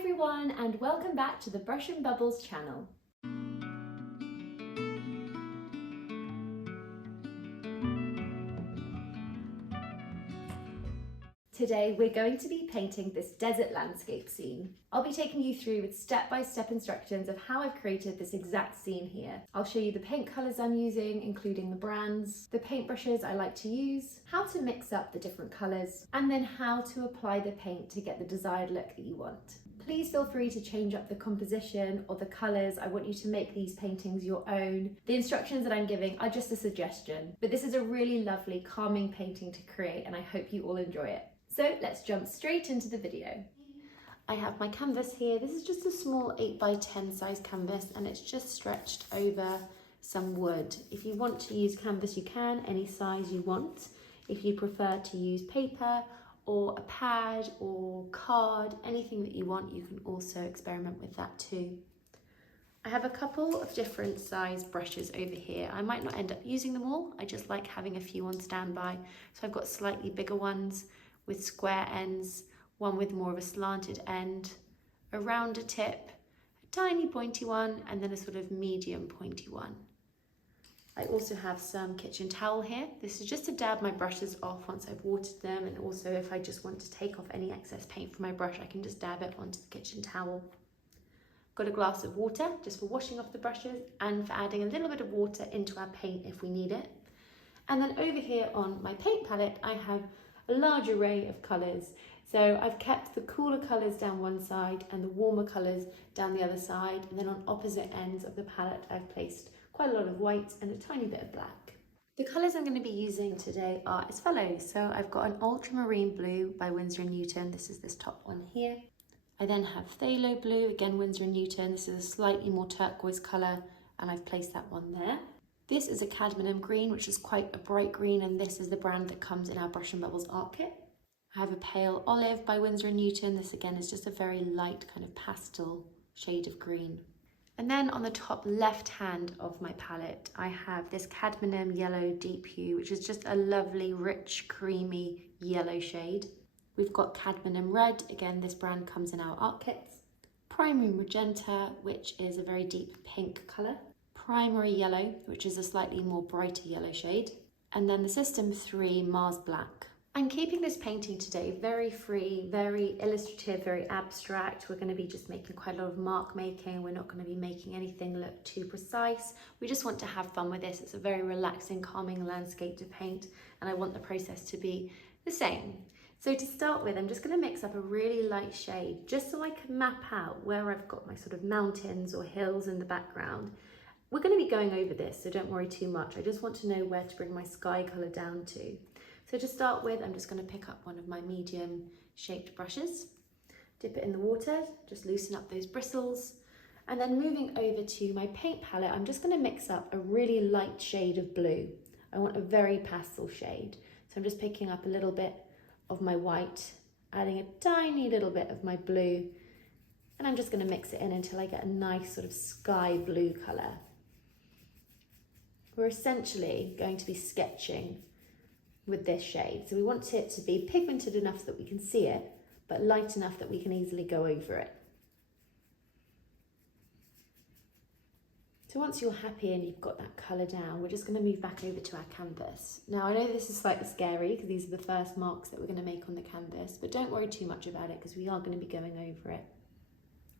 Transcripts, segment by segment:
everyone, and welcome back to the Brush and Bubbles channel. Today we're going to be painting this desert landscape scene. I'll be taking you through with step-by-step instructions of how I've created this exact scene here. I'll show you the paint colours I'm using, including the brands, the paintbrushes I like to use, how to mix up the different colours, and then how to apply the paint to get the desired look that you want. Please feel free to change up the composition or the colours. I want you to make these paintings your own. The instructions that I'm giving are just a suggestion, but this is a really lovely, calming painting to create, and I hope you all enjoy it. So let's jump straight into the video. I have my canvas here. This is just a small 8x10 size canvas, and it's just stretched over some wood. If you want to use canvas, you can, any size you want. If you prefer to use paper or a pad or card, anything that you want, you can also experiment with that too. I have a couple of different size brushes over here. I might not end up using them all. I just like having a few on standby. So I've got slightly bigger ones with square ends, one with more of a slanted end, a rounder tip, a tiny pointy one, and then a sort of medium pointy one. I also have some kitchen towel here. This is just to dab my brushes off once I've watered them, and also if I just want to take off any excess paint from my brush, I can just dab it onto the kitchen towel. Got a glass of water just for washing off the brushes and for adding a little bit of water into our paint if we need it. And then over here on my paint palette, I have a large array of colours. So I've kept the cooler colours down one side and the warmer colours down the other side, and then on opposite ends of the palette I've placed quite a lot of white and a tiny bit of black. The colours I'm going to be using today are as follows. So I've got an ultramarine blue by Winsor & Newton. This is this top one here. I then have phthalo blue, again Winsor & Newton. This is a slightly more turquoise colour, and I've placed that one there. This is a cadmium green, which is quite a bright green, and this is the brand that comes in our Brush and Bubbles art kit. I have a pale olive by Winsor & Newton. This again is just a very light kind of pastel shade of green. And then on the top left hand of my palette, I have this cadmium yellow deep hue, which is just a lovely, rich, creamy yellow shade. We've got cadmium red, again this brand comes in our art kits. Primary magenta, which is a very deep pink colour. Primary yellow, which is a slightly more brighter yellow shade. And then the System 3 Mars Black. I'm keeping this painting today very free, very illustrative, very abstract. We're going to be just making quite a lot of mark making. We're not going to be making anything look too precise. We just want to have fun with this. It's a very relaxing, calming landscape to paint, and I want the process to be the same. So to start with, I'm just going to mix up a really light shade just so I can map out where I've got my sort of mountains or hills in the background. We're going to be going over this, so don't worry too much. I just want to know where to bring my sky colour down to. So to start with, I'm just going to pick up one of my medium shaped brushes, dip it in the water, just loosen up those bristles, and then moving over to my paint palette, I'm just going to mix up a really light shade of blue. I want a very pastel shade. So I'm just picking up a little bit of my white, adding a tiny little bit of my blue, and I'm just going to mix it in until I get a nice sort of sky blue colour. We're essentially going to be sketching with this shade. So we want it to be pigmented enough that we can see it, but light enough that we can easily go over it. So once you're happy and you've got that colour down, we're just going to move back over to our canvas. Now I know this is slightly scary because these are the first marks that we're going to make on the canvas, but don't worry too much about it because we are going to be going over it.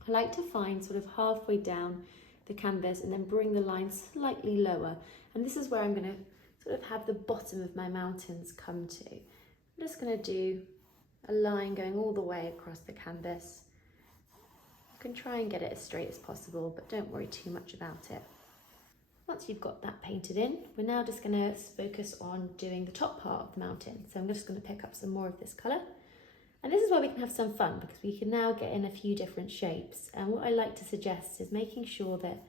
I like to find sort of halfway down the canvas and then bring the line slightly lower, and this is where I'm going to sort of have the bottom of my mountains come to. I'm just going to do a line going all the way across the canvas. You can try and get it as straight as possible, but don't worry too much about it. Once you've got that painted in, we're now just going to focus on doing the top part of the mountain. So I'm just going to pick up some more of this colour. And this is where we can have some fun because we can now get in a few different shapes. And what I like to suggest is making sure that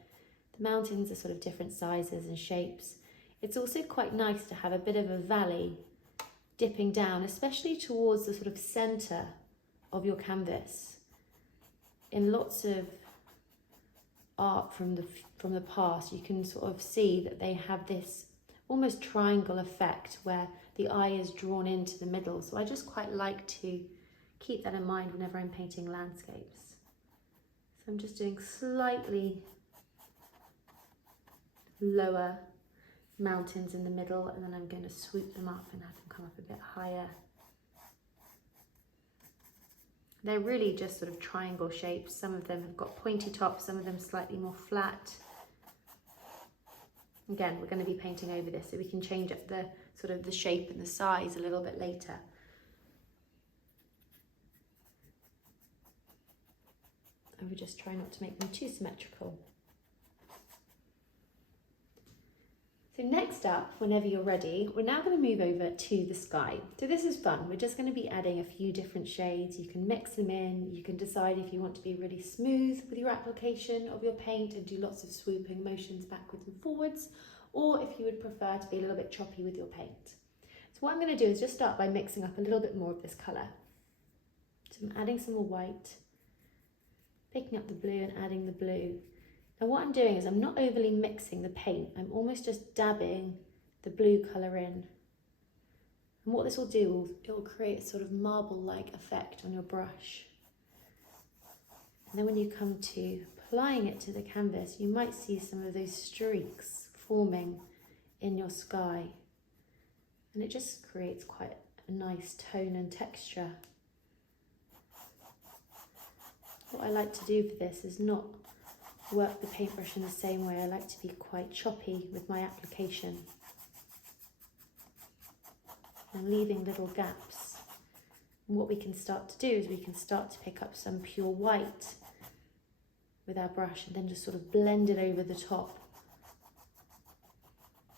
the mountains are sort of different sizes and shapes. It's also quite nice to have a bit of a valley dipping down, especially towards the sort of centre of your canvas. In lots of art from the past, you can sort of see that they have this almost triangle effect where the eye is drawn into the middle. So I just quite like to keep that in mind whenever I'm painting landscapes. So I'm just doing slightly lower mountains in the middle, and then I'm going to swoop them up and have them come up a bit higher. They're really just sort of triangle shapes. Some of them have got pointy tops, some of them slightly more flat. Again, we're going to be painting over this so we can change up the sort of the shape and the size a little bit later. I would just try not to make them too symmetrical. So next up, whenever you're ready, we're now going to move over to the sky. So this is fun. We're just going to be adding a few different shades. You can mix them in. You can decide if you want to be really smooth with your application of your paint and do lots of swooping motions backwards and forwards, or if you would prefer to be a little bit choppy with your paint. So what I'm going to do is just start by mixing up a little bit more of this colour. So I'm adding some more white, picking up the blue and adding the blue. Now what I'm doing is I'm not overly mixing the paint, I'm almost just dabbing the blue colour in. And what this will do, it will create a sort of marble-like effect on your brush. And then when you come to applying it to the canvas, you might see some of those streaks forming in your sky. And it just creates quite a nice tone and texture. What I like to do for this is not work the paintbrush in the same way. I like to be quite choppy with my application and leaving little gaps. And what we can start to do is we can start to pick up some pure white with our brush and then just sort of blend it over the top,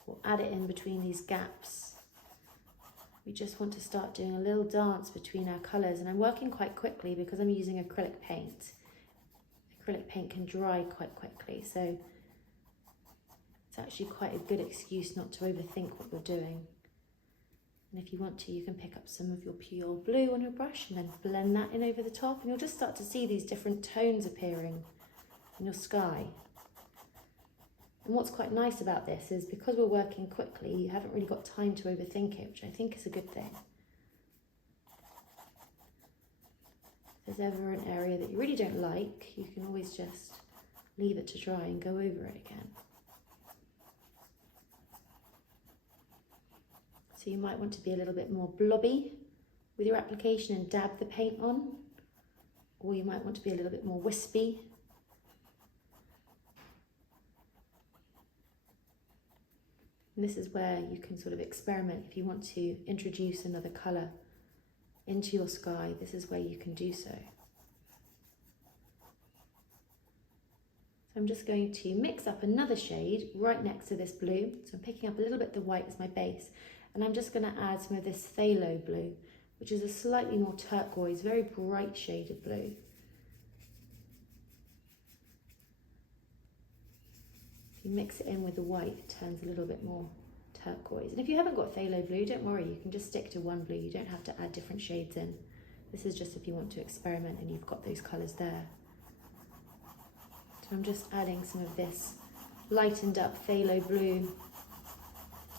or add it in between these gaps. We just want to start doing a little dance between our colours, and I'm working quite quickly because I'm using acrylic paint. Acrylic paint can dry quite quickly, so it's actually quite a good excuse not to overthink what you're doing. And if you want to, you can pick up some of your pure blue on your brush and then blend that in over the top, and you'll just start to see these different tones appearing in your sky. And what's quite nice about this is because we're working quickly, you haven't really got time to overthink it, which I think is a good thing. If there's ever an area that you really don't like, you can always just leave it to dry and go over it again. So you might want to be a little bit more blobby with your application and dab the paint on, or you might want to be a little bit more wispy. And this is where you can sort of experiment. If you want to introduce another colour into your sky, this is where you can do so. So I'm just going to mix up another shade right next to this blue. So I'm picking up a little bit of the white as my base, and I'm just going to add some of this phthalo blue, which is a slightly more turquoise, very bright shade of blue. If you mix it in with the white, it turns a little bit more turquoise. And if you haven't got phthalo blue, don't worry, you can just stick to one blue. You don't have to add different shades in. This is just if you want to experiment and you've got those colours there. So I'm just adding some of this lightened up phthalo blue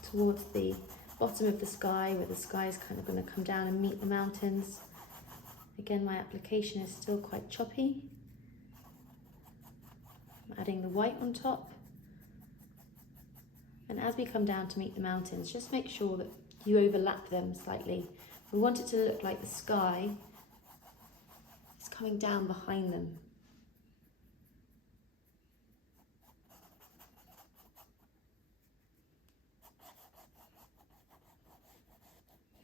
towards the bottom of the sky, where the sky is kind of going to come down and meet the mountains. Again, my application is still quite choppy. I'm adding the white on top. And as we come down to meet the mountains, just make sure that you overlap them slightly. We want it to look like the sky is coming down behind them.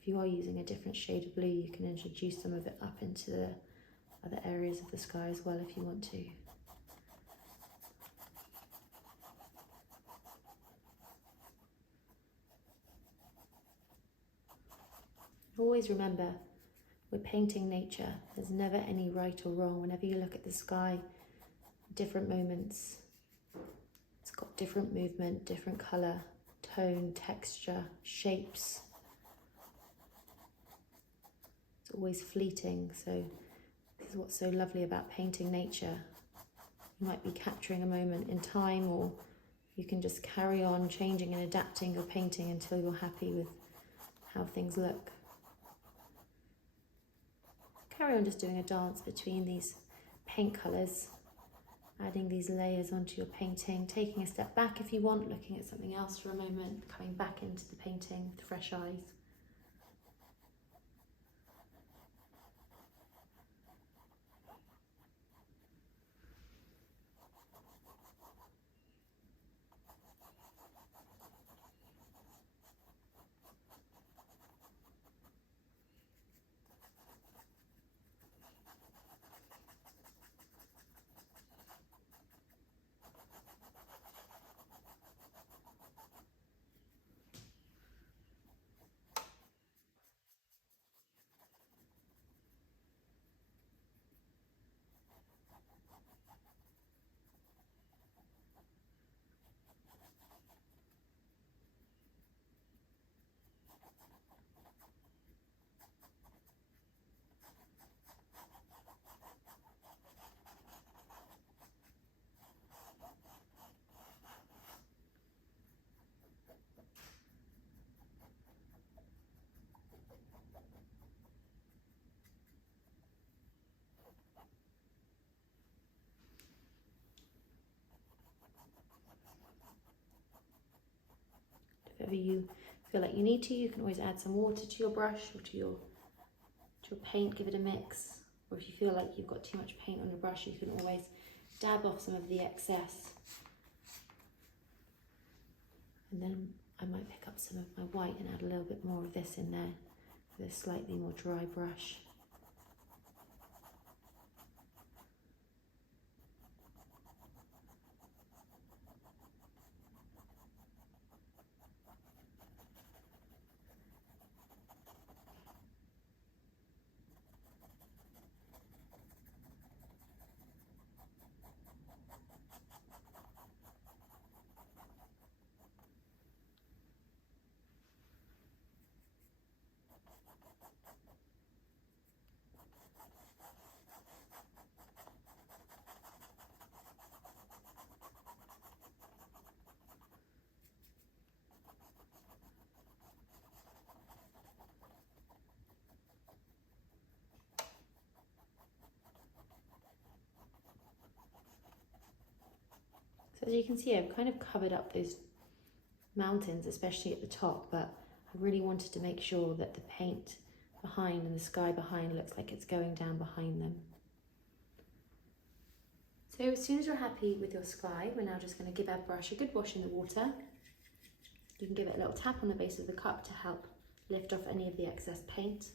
If you are using a different shade of blue, you can introduce some of it up into the other areas of the sky as well if you want to. Always remember, we're painting nature. There's never any right or wrong. Whenever you look at the sky, different moments, it's got different movement, different colour, tone, texture, shapes. It's always fleeting, so this is what's so lovely about painting nature. You might be capturing a moment in time, or you can just carry on changing and adapting your painting until you're happy with how things look. Carry on just doing a dance between these paint colours. adding these layers onto your painting, taking a step back if you want, looking at something else for a moment, coming back into the painting with fresh eyes. If ever you feel like you need to, you can always add some water to your brush or to your paint, give it a mix. Or if you feel like you've got too much paint on your brush, you can always dab off some of the excess. And then I might pick up some of my white and add a little bit more of this in there with a slightly more dry brush. So as you can see, I've kind of covered up those mountains, especially at the top, but I really wanted to make sure that the paint behind and the sky behind looks like it's going down behind them. So as soon as you're happy with your sky, we're now just going to give our brush a good wash in the water. You can give it a little tap on the base of the cup to help lift off any of the excess paint.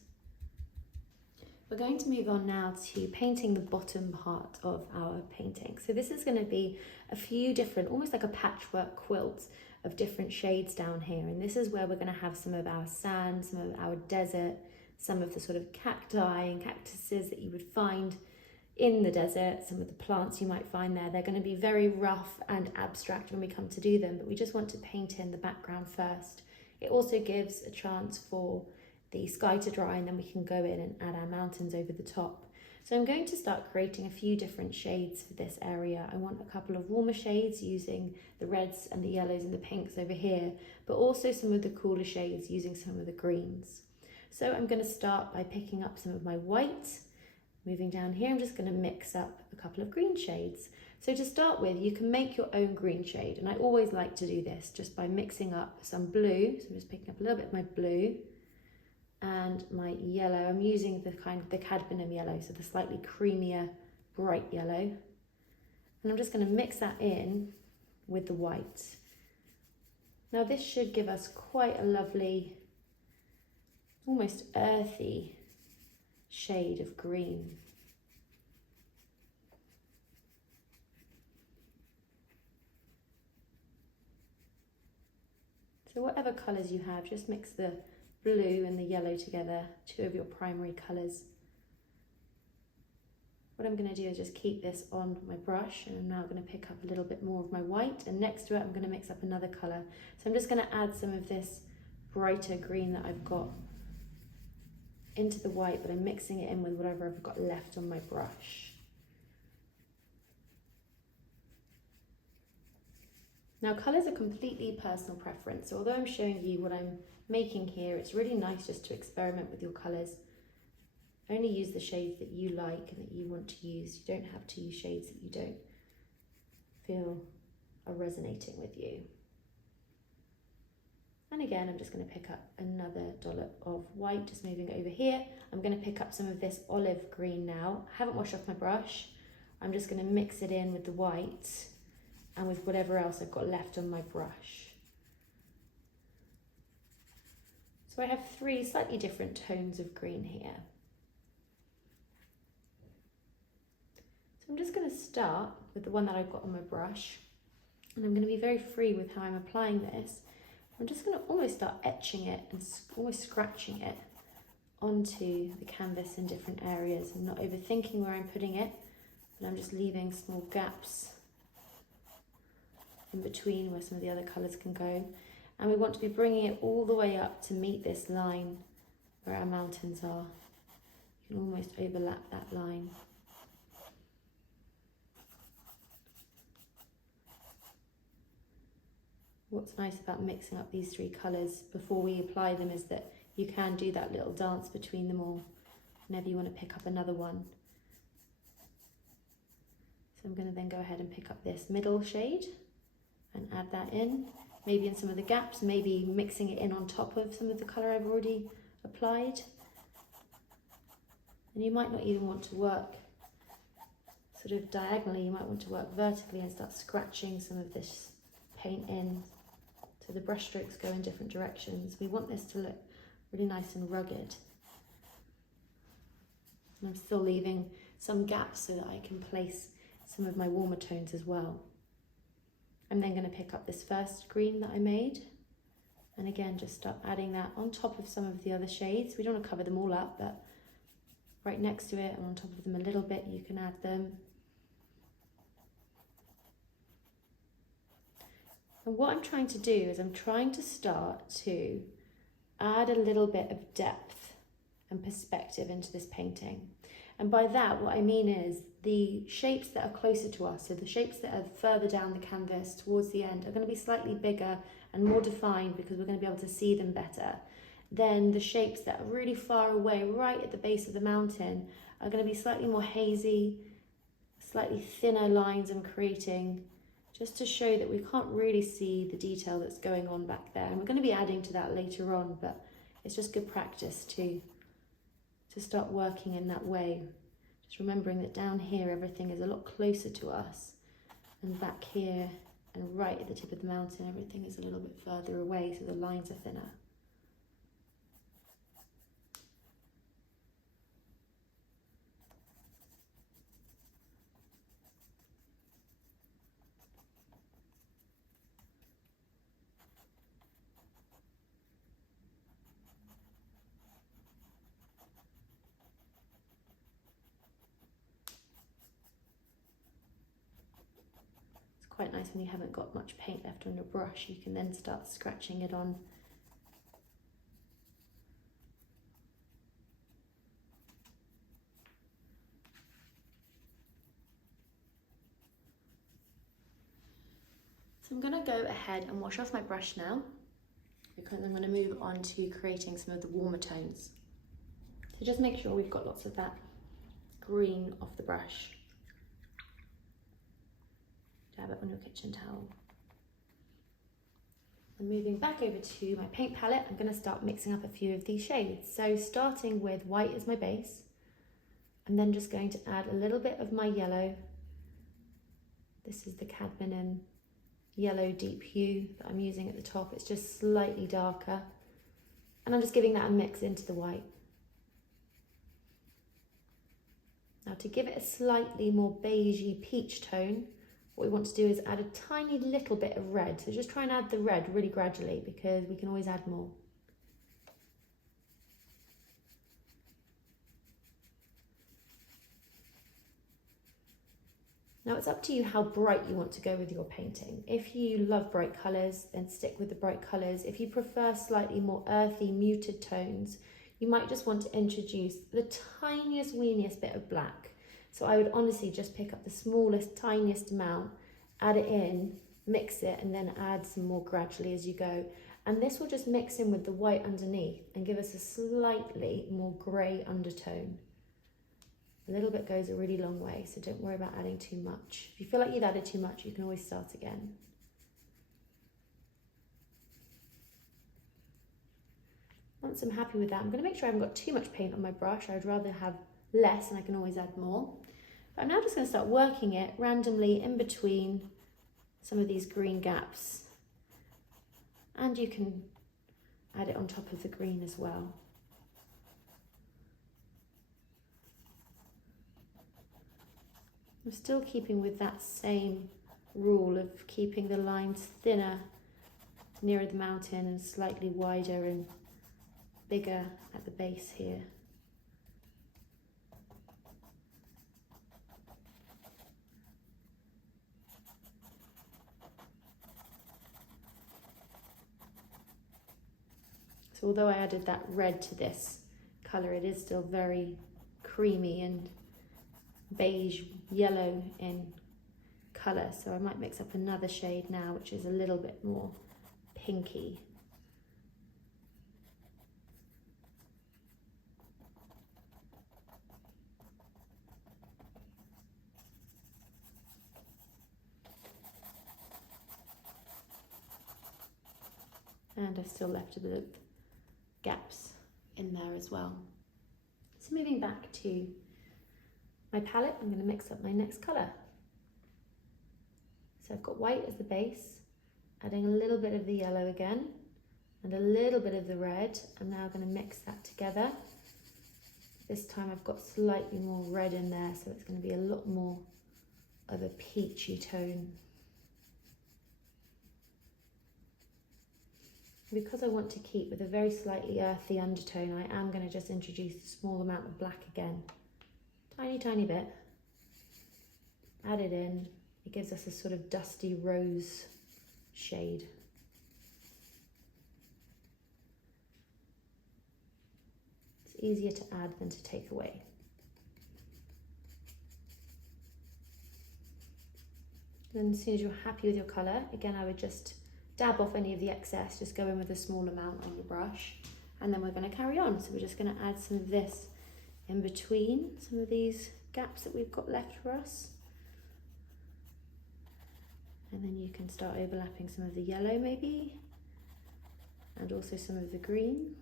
We're going to move on now to painting the bottom part of our painting. So this is going to be a few different, almost like a patchwork quilt of different shades down here. And this is where we're going to have some of our sand, some of our desert, some of the sort of cacti and cactuses that you would find in the desert, some of the plants you might find there. They're going to be very rough and abstract when we come to do them, but we just want to paint in the background first. It also gives a chance for the sky to dry, and then we can go in and add our mountains over the top. So I'm going to start creating a few different shades for this area. I want a couple of warmer shades using the reds and the yellows and the pinks over here, but also some of the cooler shades using some of the greens. So I'm going to start by picking up some of my white. Moving down here, I'm just going to mix up a couple of green shades. So to start with, you can make your own green shade, and I always like to do this just by mixing up some blue. So I'm just picking up a little bit of my blue and my yellow. I'm using the cadmium yellow, so the slightly creamier, bright yellow. And I'm just going to mix that in with the white. Now this should give us quite a lovely, almost earthy shade of green. So whatever colours you have, just mix the blue and the yellow together, two of your primary colours. What I'm going to do is just keep this on my brush, and I'm now going to pick up a little bit more of my white, and next to it I'm going to mix up another colour. So I'm just going to add some of this brighter green that I've got into the white, but I'm mixing it in with whatever I've got left on my brush. Now colours are completely personal preference, so although I'm showing you what I'm making here, it's really nice just to experiment with your colours. Only use the shades that you like and that you want to use. You don't have to use shades that you don't feel are resonating with you. And again, I'm just going to pick up another dollop of white, just moving over here. I'm going to pick up some of this olive green now. I haven't washed off my brush. I'm just going to mix it in with the white and with whatever else I've got left on my brush. So I have 3 slightly different tones of green here. So I'm just going to start with the one that I've got on my brush, and I'm going to be very free with how I'm applying this. I'm just going to almost start etching it and almost scratching it onto the canvas in different areas. I'm not overthinking where I'm putting it, but I'm just leaving small gaps in between where some of the other colours can go. And we want to be bringing it all the way up to meet this line where our mountains are. You can almost overlap that line. What's nice about mixing up these 3 colours before we apply them is that you can do that little dance between them all whenever you want to pick up another one. So I'm going to then go ahead and pick up this middle shade and add that in, maybe in some of the gaps, maybe mixing it in on top of some of the colour I've already applied. And you might not even want to work sort of diagonally, you might want to work vertically and start scratching some of this paint in so the brush strokes go in different directions. We want this to look really nice and rugged. And I'm still leaving some gaps so that I can place some of my warmer tones as well. I'm then going to pick up this first green that I made, and again just start adding that on top of some of the other shades. We don't want to cover them all up, but right next to it and on top of them a little bit you can add them. And what I'm trying to do is I'm trying to start to add a little bit of depth and perspective into this painting. And by that, what I mean is the shapes that are closer to us, so the shapes that are further down the canvas towards the end, are going to be slightly bigger and more defined because we're going to be able to see them better. Then the shapes that are really far away, right at the base of the mountain, are going to be slightly more hazy, slightly thinner lines I'm creating, just to show that we can't really see the detail that's going on back there. And we're going to be adding to that later on, but it's just good practice to start working in that way. Just remembering that down here everything is a lot closer to us, and back here and right at the tip of the mountain everything is a little bit further away, so the lines are thinner. Quite nice when you haven't got much paint left on your brush, you can then start scratching it on. So I'm going to go ahead and wash off my brush now, because I'm going to move on to creating some of the warmer tones. So just make sure we've got lots of that green off the brush. Dab it on your kitchen towel. And moving back over to my paint palette, I'm going to start mixing up a few of these shades. So starting with white as my base, I'm then just going to add a little bit of my yellow. This is the cadmium yellow deep hue that I'm using at the top. It's just slightly darker. And I'm just giving that a mix into the white. Now to give it a slightly more beigey peach tone, what we want to do is add a tiny little bit of red. So just try and add the red really gradually, because we can always add more. Now it's up to you how bright you want to go with your painting. If you love bright colours, then stick with the bright colours. If you prefer slightly more earthy, muted tones, you might just want to introduce the tiniest, weeniest bit of black. So I would honestly just pick up the smallest, tiniest amount, add it in, mix it, and then add some more gradually as you go. And this will just mix in with the white underneath and give us a slightly more grey undertone. A little bit goes a really long way, so don't worry about adding too much. If you feel like you've added too much, you can always start again. Once I'm happy with that, I'm going to make sure I haven't got too much paint on my brush. I'd rather have less, and I can always add more. But I'm now just going to start working it randomly in between some of these green gaps. And you can add it on top of the green as well. I'm still keeping with that same rule of keeping the lines thinner nearer the mountain and slightly wider and bigger at the base here. So although I added that red to this colour, it is still very creamy and beige yellow in colour. So I might mix up another shade now, which is a little bit more pinky. And I've still left a bit of gaps in there as well. So moving back to my palette, I'm going to mix up my next colour. So I've got white as the base, adding a little bit of the yellow again, and a little bit of the red. I'm now going to mix that together. This time I've got slightly more red in there, so it's going to be a lot more of a peachy tone. Because I want to keep with a very slightly earthy undertone, I am going to just introduce a small amount of black again. Tiny bit. Add it in. It gives us a sort of dusty rose shade. It's easier to add than to take away. And as soon as you're happy with your colour, again, I would just dab off any of the excess, just go in with a small amount on your brush, and then we're going to carry on. So we're just going to add some of this in between some of these gaps that we've got left for us. And then you can start overlapping some of the yellow maybe, and also some of the green.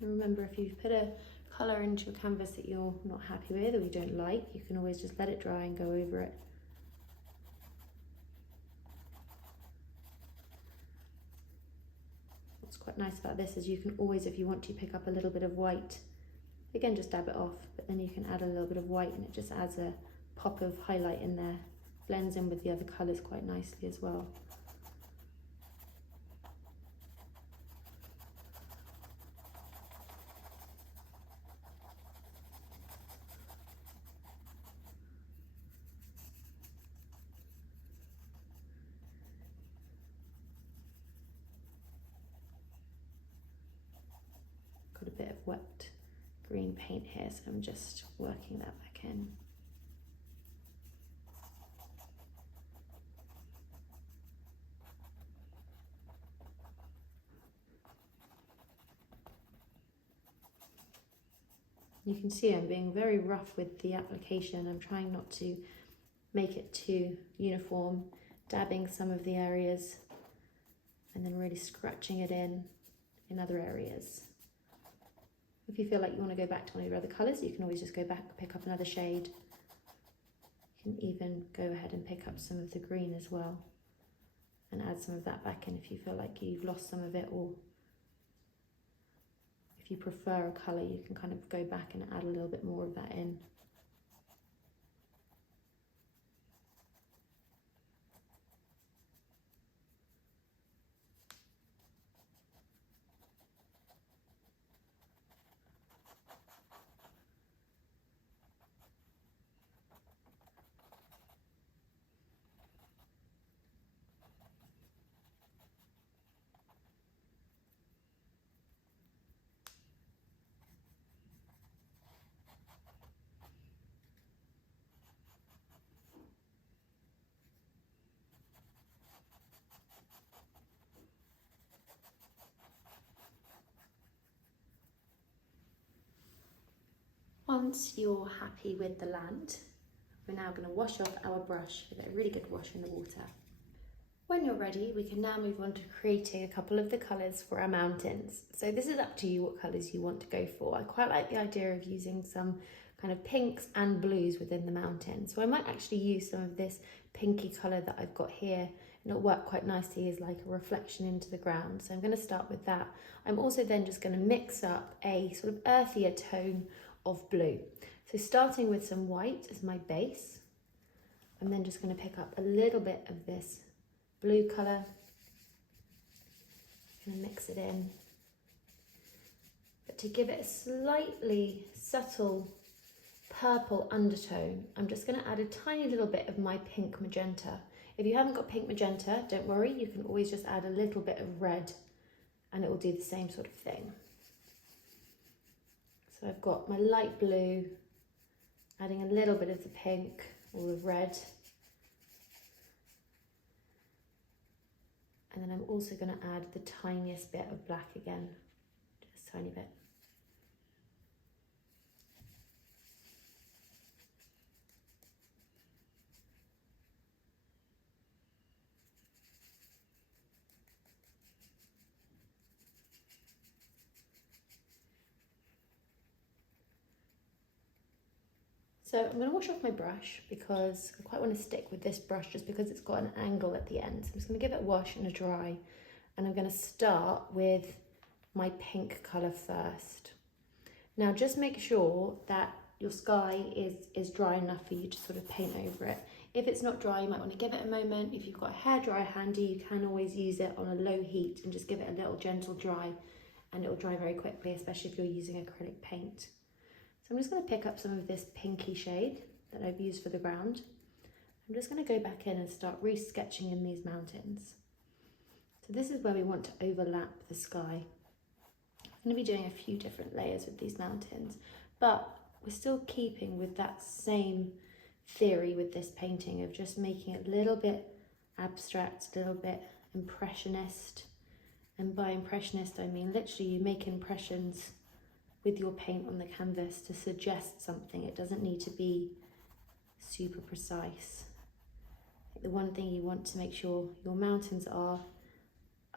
And remember, if you've put a colour into your canvas that you're not happy with or you don't like, you can always just let it dry and go over it. What's quite nice about this is you can always, if you want to, pick up a little bit of white. Again, just dab it off, but then you can add a little bit of white and it just adds a pop of highlight in there. Blends in with the other colours quite nicely as well. Got a bit of wet green paint here, so I'm just working that back in. You can see I'm being very rough with the application. I'm trying not to make it too uniform, dabbing some of the areas and then really scratching it in other areas. If you feel like you want to go back to one of your other colours, you can always just go back, pick up another shade. You can even go ahead and pick up some of the green as well and add some of that back in if you feel like you've lost some of it, or if you prefer a colour, you can kind of go back and add a little bit more of that in. once you're happy with the land, we're now going to wash off our brush. Give it a really good wash in the water. When you're ready, we can now move on to creating a couple of the colours for our mountains. So this is up to you what colours you want to go for. I quite like the idea of using some kind of pinks and blues within the mountains. So I might actually use some of this pinky colour that I've got here, and it'll work quite nicely as like a reflection into the ground. So I'm going to start with that. I'm also then just going to mix up a sort of earthier tone of blue. So starting with some white as my base, I'm then just going to pick up a little bit of this blue colour and mix it in. But to give it a slightly subtle purple undertone, I'm just going to add a tiny little bit of my pink magenta. If you haven't got pink magenta, don't worry, you can always just add a little bit of red and it will do the same sort of thing. So I've got my light blue, adding a little bit of the pink or the red. And then I'm also going to add the tiniest bit of black again, just a tiny bit. So I'm going to wash off my brush because I quite want to stick with this brush just because it's got an angle at the end. So I'm just going to give it a wash and a dry. And I'm going to start with my pink colour first. Now just make sure that your sky is dry enough for you to sort of paint over it. If it's not dry, you might want to give it a moment. If you've got a hairdryer handy, you can always use it on a low heat and just give it a little gentle dry, and it will dry very quickly, especially if you're using acrylic paint. So I'm just going to pick up some of this pinky shade that I've used for the ground. I'm just going to go back in and start re-sketching in these mountains. So this is where we want to overlap the sky. I'm going to be doing a few different layers with these mountains, but we're still keeping with that same theory with this painting of just making it a little bit abstract, a little bit impressionist. And by impressionist, I mean literally you make impressions with your paint on the canvas to suggest something. It doesn't need to be super precise. The one thing you want to make sure your mountains are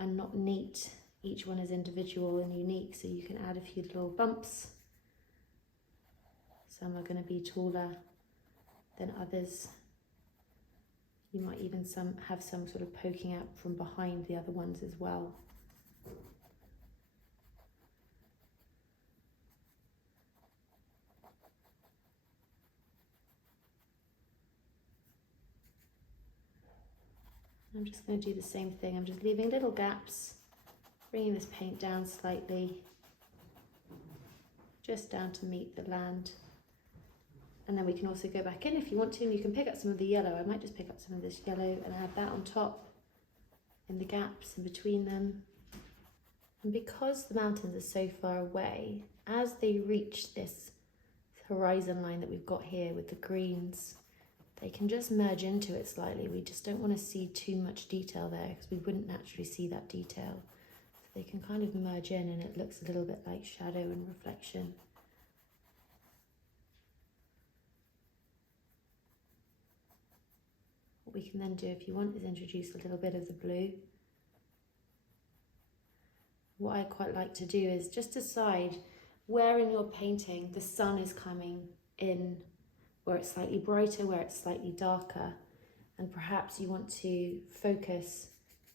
not neat. Each one is individual and unique, so you can add a few little bumps. Some are going to be taller than others. You might even have some sort of poking out from behind the other ones as well. I'm just going to do the same thing. I'm just leaving little gaps, bringing this paint down slightly, just down to meet the land. And then we can also go back in if you want to, and you can pick up some of the yellow. I might just pick up some of this yellow and add that on top in the gaps in between them. And because the mountains are so far away, as they reach this horizon line that we've got here with the greens, they can just merge into it slightly. We just don't want to see too much detail there because we wouldn't naturally see that detail. So they can kind of merge in and it looks a little bit like shadow and reflection. What we can then do if you want is introduce a little bit of the blue. What I quite like to do is just decide where in your painting the sun is coming in, where it's slightly brighter, where it's slightly darker, and perhaps you want to focus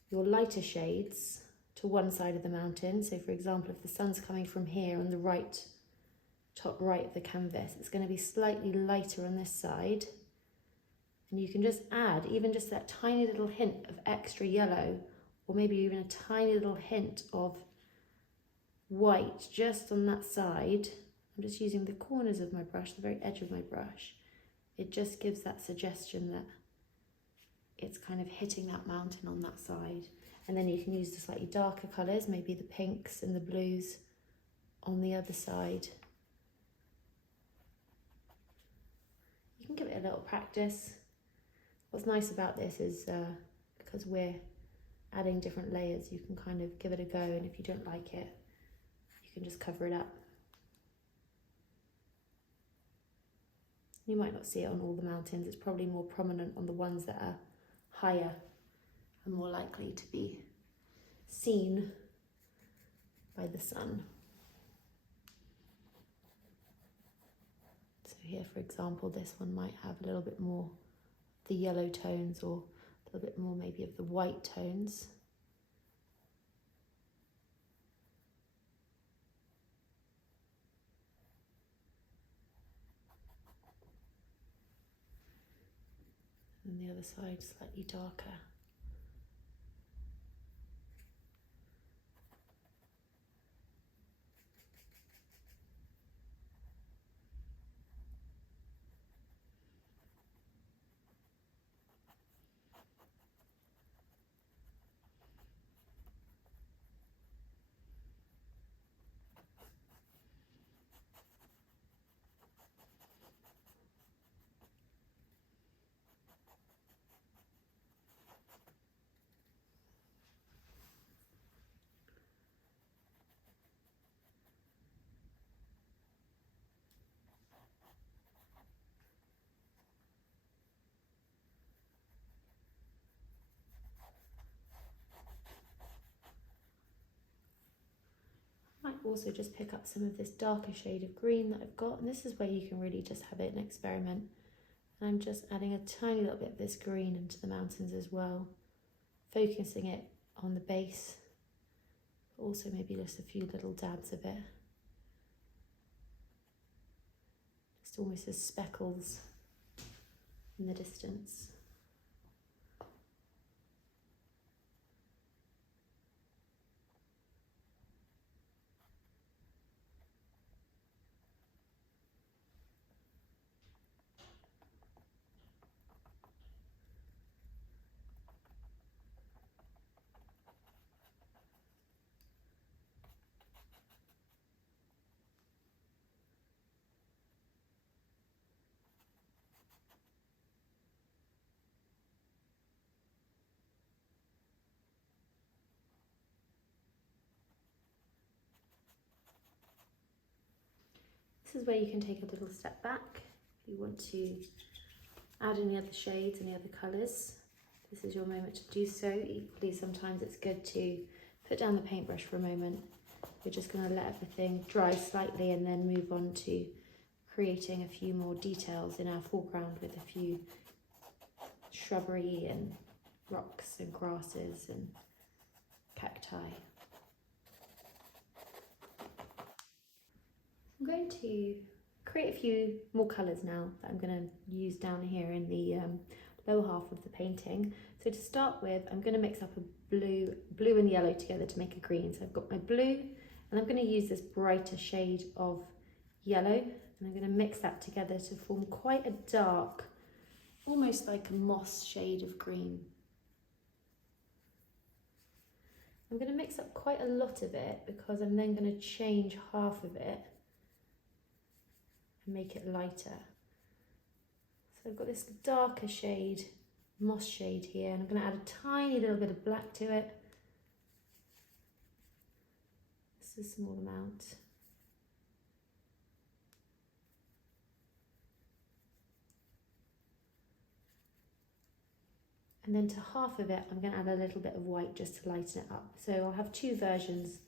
your lighter shades to one side of the mountain. So for example, if the sun's coming from here on the right, top right of the canvas, it's going to be slightly lighter on this side. And you can just add even just that tiny little hint of extra yellow, or maybe even a tiny little hint of white just on that side. I'm just using the corners of my brush, the very edge of my brush. It just gives that suggestion that it's kind of hitting that mountain on that side. And then you can use the slightly darker colours, maybe the pinks and the blues on the other side. You can give it a little practice. What's nice about this is because we're adding different layers, you can kind of give it a go, and if you don't like it, you can just cover it up. You might not see it on all the mountains. It's probably more prominent on the ones that are higher and more likely to be seen by the sun. So here, for example, this one might have a little bit more of the yellow tones, or a little bit more maybe of the white tones. And the other side slightly darker. Might also just pick up some of this darker shade of green that I've got, and this is where you can really just have it and experiment. And I'm just adding a tiny little bit of this green into the mountains as well, focusing it on the base, but also maybe just a few little dabs of it, just almost as speckles in the distance. This is where you can take a little step back if you want to add any other shades, any other colours. This is your moment to do so. Equally, sometimes it's good to put down the paintbrush for a moment. We're just going to let everything dry slightly and then move on to creating a few more details in our foreground with a few shrubbery and rocks and grasses and cacti. I'm going to create a few more colours now that I'm going to use down here in the lower half of the painting. So to start with, I'm going to mix up a blue and yellow together to make a green. So I've got my blue, and I'm going to use this brighter shade of yellow, and I'm going to mix that together to form quite a dark, almost like a moss shade of green. I'm going to mix up quite a lot of it because I'm then going to change half of it and make it lighter. So I've got this darker shade, moss shade here, and I'm going to add a tiny little bit of black to it. This is a small amount. And then to half of it, I'm going to add a little bit of white just to lighten it up. So I'll have two versions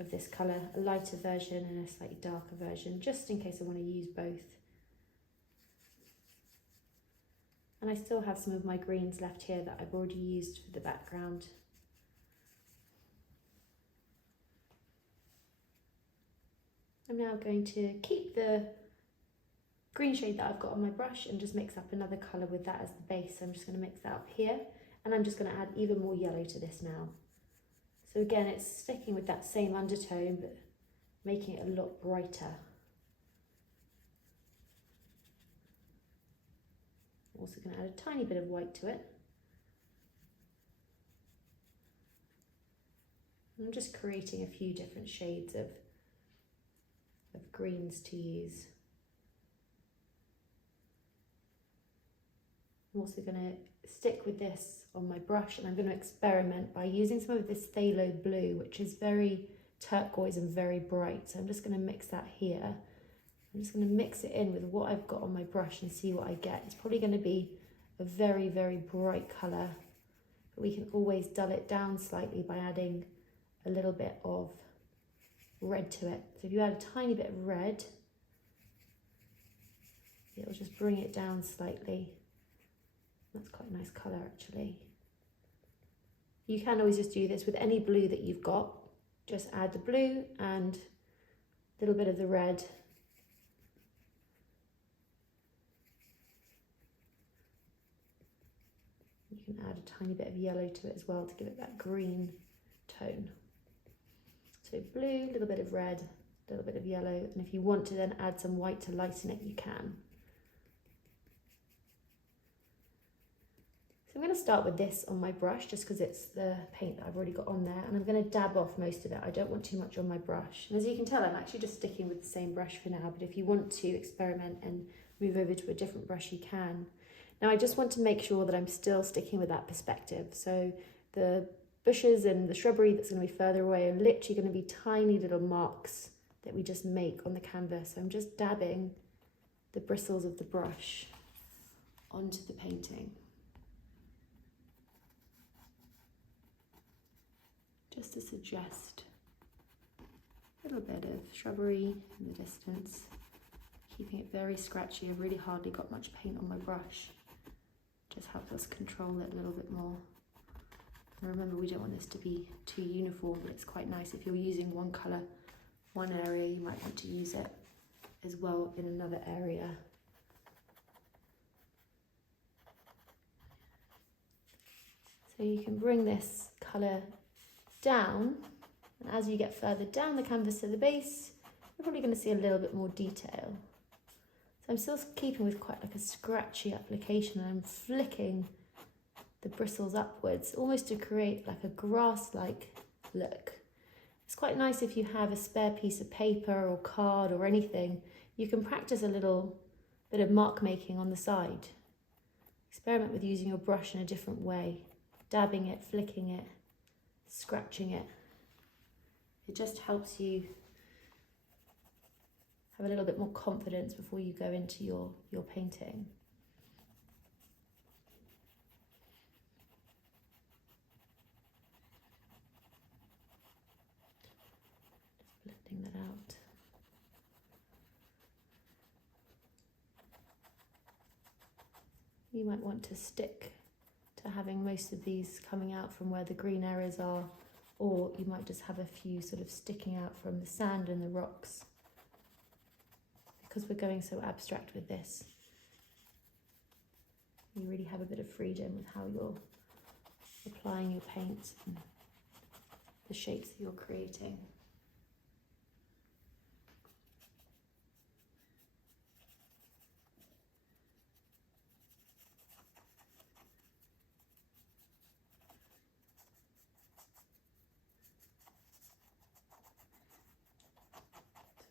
of this colour, a lighter version and a slightly darker version, just in case I want to use both. And I still have some of my greens left here that I've already used for the background. I'm now going to keep the green shade that I've got on my brush and just mix up another colour with that as the base. So I'm just going to mix that up here, and I'm just going to add even more yellow to this now. So again, it's sticking with that same undertone, but making it a lot brighter. I'm also going to add a tiny bit of white to it. I'm just creating a few different shades of greens to use. I'm also going to stick with this on my brush, and I'm going to experiment by using some of this phthalo blue, which is very turquoise and very bright. So I'm just going to mix that here I'm just going to mix it in with what I've got on my brush and see what I get. It's probably going to be a very, very bright colour, but we can always dull it down slightly by adding a little bit of red to it. So if you add a tiny bit of red, it'll just bring it down slightly. That's quite a nice colour actually. You can always just do this with any blue that you've got. Just add the blue and a little bit of the red. You can add a tiny bit of yellow to it as well to give it that green tone. So blue, a little bit of red, a little bit of yellow, and if you want to then add some white to lighten it, you can. So I'm going to start with this on my brush just because it's the paint that I've already got on there, and I'm going to dab off most of it. I don't want too much on my brush. And as you can tell, I'm actually just sticking with the same brush for now, but if you want to experiment and move over to a different brush, you can. Now I just want to make sure that I'm still sticking with that perspective. So the bushes and the shrubbery that's going to be further away are literally going to be tiny little marks that we just make on the canvas. So I'm just dabbing the bristles of the brush onto the painting, just to suggest a little bit of shrubbery in the distance, keeping it very scratchy. I've really hardly got much paint on my brush. Just helps us control it a little bit more. And remember, we don't want this to be too uniform, but it's quite nice if you're using one colour, one area, you might want to use it as well in another area. So you can bring this colour down, and as you get further down the canvas to the base, you're probably going to see a little bit more detail. So I'm still keeping with quite like a scratchy application, and I'm flicking the bristles upwards, almost to create like a grass-like look. It's quite nice if you have a spare piece of paper or card or anything. You can practice a little bit of mark making on the side. Experiment with using your brush in a different way, dabbing it, flicking it, scratching it. It just helps you have a little bit more confidence before you go into your painting. Just blending that out. You might want to stick to having most of these coming out from where the green areas are, or you might just have a few sort of sticking out from the sand and the rocks. Because we're going so abstract with this, you really have a bit of freedom with how you're applying your paint and the shapes that you're creating.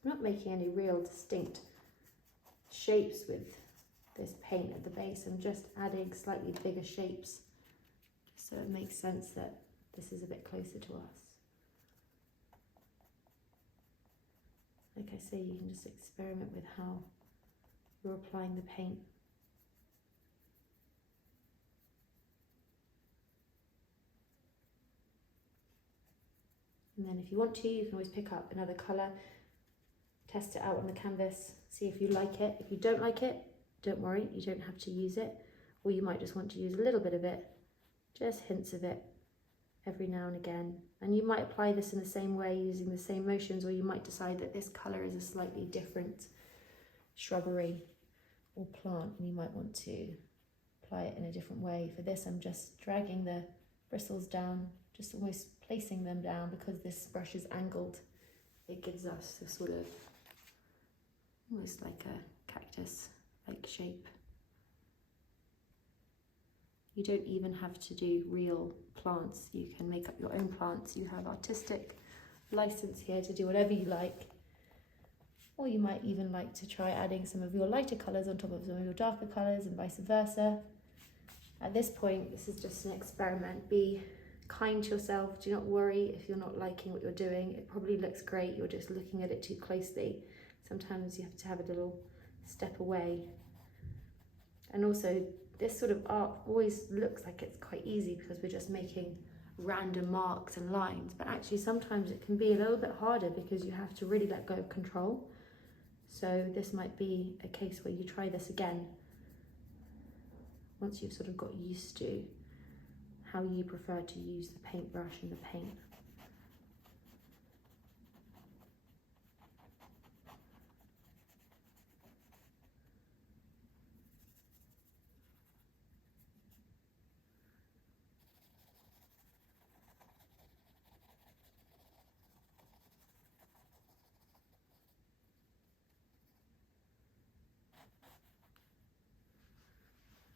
I'm not making any real distinct shapes with this paint at the base. I'm just adding slightly bigger shapes so it makes sense that this is a bit closer to us. Like I say, you can just experiment with how you're applying the paint. And then if you want to, you can always pick up another colour, test it out on the canvas, see if you like it. If you don't like it, don't worry, you don't have to use it. Or you might just want to use a little bit of it, just hints of it every now and again. And you might apply this in the same way using the same motions, or you might decide that this colour is a slightly different shrubbery or plant and you might want to apply it in a different way. For this, I'm just dragging the bristles down, just almost placing them down because this brush is angled. It gives us a sort of almost like a cactus-like shape. You don't even have to do real plants. You can make up your own plants. You have artistic license here to do whatever you like. Or you might even like to try adding some of your lighter colours on top of some of your darker colours and vice versa. At this point, this is just an experiment. Be kind to yourself. Do not worry if you're not liking what you're doing. It probably looks great. You're just looking at it too closely. Sometimes you have to have a little step away. And also this sort of art always looks like it's quite easy because we're just making random marks and lines, but actually sometimes it can be a little bit harder because you have to really let go of control. So this might be a case where you try this again once you've sort of got used to how you prefer to use the paintbrush and the paint.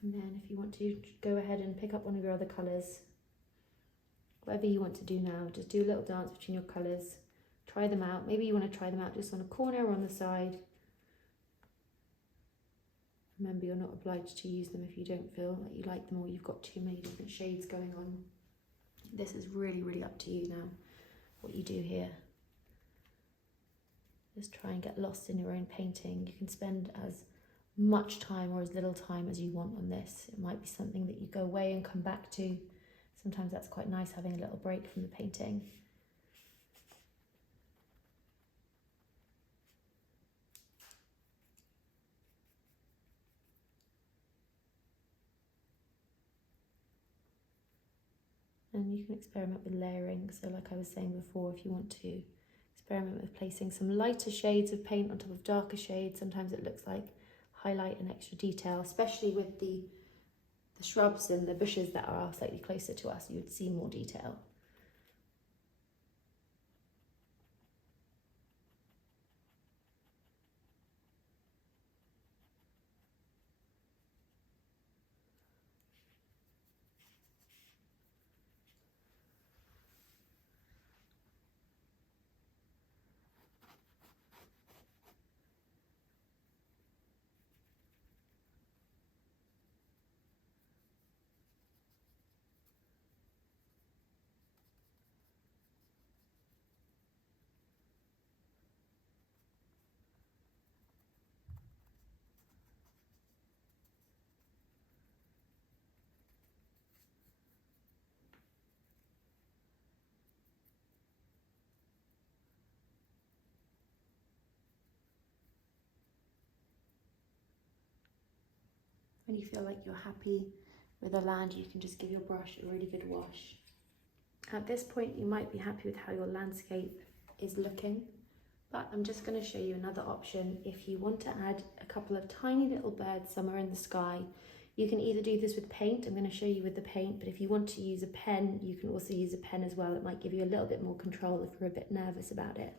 And then if you want to go ahead and pick up one of your other colours, whatever you want to do now, just do a little dance between your colours, try them out. Maybe you want to try them out just on a corner or on the side. Remember, you're not obliged to use them if you don't feel like you like them or you've got too many different shades going on. This is really, really up to you now, what you do here. Just try and get lost in your own painting. You can spend as much time or as little time as you want on this. It might be something that you go away and come back to. Sometimes that's quite nice, having a little break from the painting. And you can experiment with layering. So like I was saying before, if you want to experiment with placing some lighter shades of paint on top of darker shades, sometimes it looks like highlight and extra detail, especially with the shrubs and the bushes that are slightly closer to us, you would see more detail. When you feel like you're happy with the land, you can just give your brush a really good wash. At this point, you might be happy with how your landscape is looking, but I'm just going to show you another option. If you want to add a couple of tiny little birds somewhere in the sky, you can either do this with paint. I'm going to show you with the paint, but if you want to use a pen, you can also use a pen as well. It might give you a little bit more control if you're a bit nervous about it.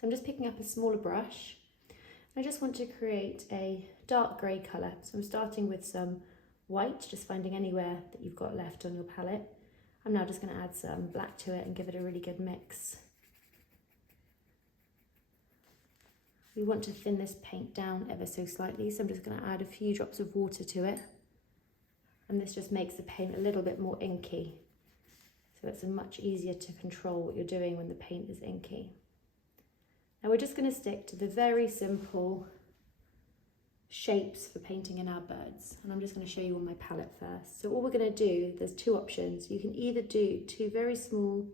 So I'm just picking up a smaller brush. I just want to create a dark grey colour. So I'm starting with some white, just finding anywhere that you've got left on your palette. I'm now just going to add some black to it and give it a really good mix. We want to thin this paint down ever so slightly, so I'm just going to add a few drops of water to it. And this just makes the paint a little bit more inky. So it's much easier to control what you're doing when the paint is inky. Now we're just going to stick to the very simple shapes for painting in our birds. And I'm just going to show you on my palette first. So all we're going to do, there's two options. You can either do two very small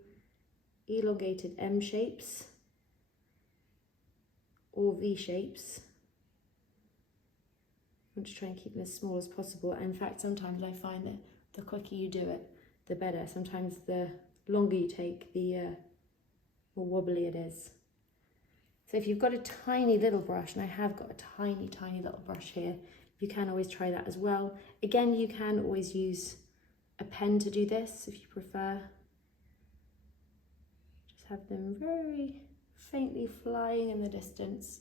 elongated M shapes or V shapes. I want to try and keep them as small as possible. In fact, sometimes I find that the quicker you do it, the better. Sometimes the longer you take, the more wobbly it is. So if you've got a tiny little brush, and I have got a tiny, tiny little brush here, you can always try that as well. Again, you can always use a pen to do this if you prefer. Just have them very faintly flying in the distance,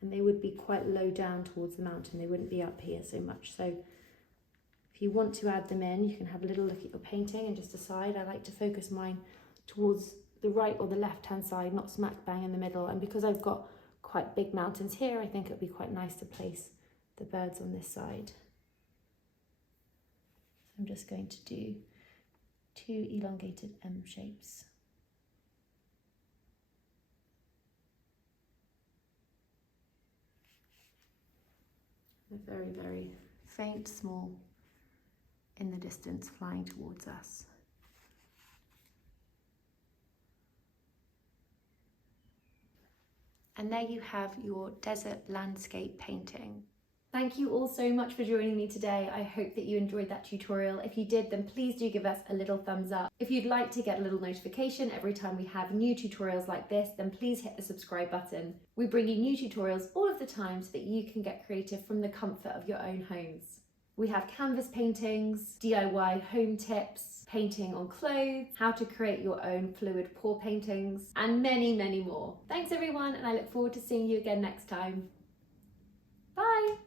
and they would be quite low down towards the mountain. They wouldn't be up here so much. So if you want to add them in, you can have a little look at your painting and just decide. I like to focus mine towards the right or the left hand side, not smack bang in the middle. And because I've got quite big mountains here, I think it would be quite nice to place the birds on this side. So I'm just going to do two elongated M shapes. a very, very faint, small in the distance flying towards us. And there you have your desert landscape painting. Thank you all so much for joining me today. I hope that you enjoyed that tutorial. If you did, then please do give us a little thumbs up. If you'd like to get a little notification every time we have new tutorials like this, then please hit the subscribe button. We bring you new tutorials all of the time so that you can get creative from the comfort of your own homes. We have canvas paintings, DIY home tips, painting on clothes, how to create your own fluid pour paintings, and many, many more. Thanks everyone, and I look forward to seeing you again next time. Bye!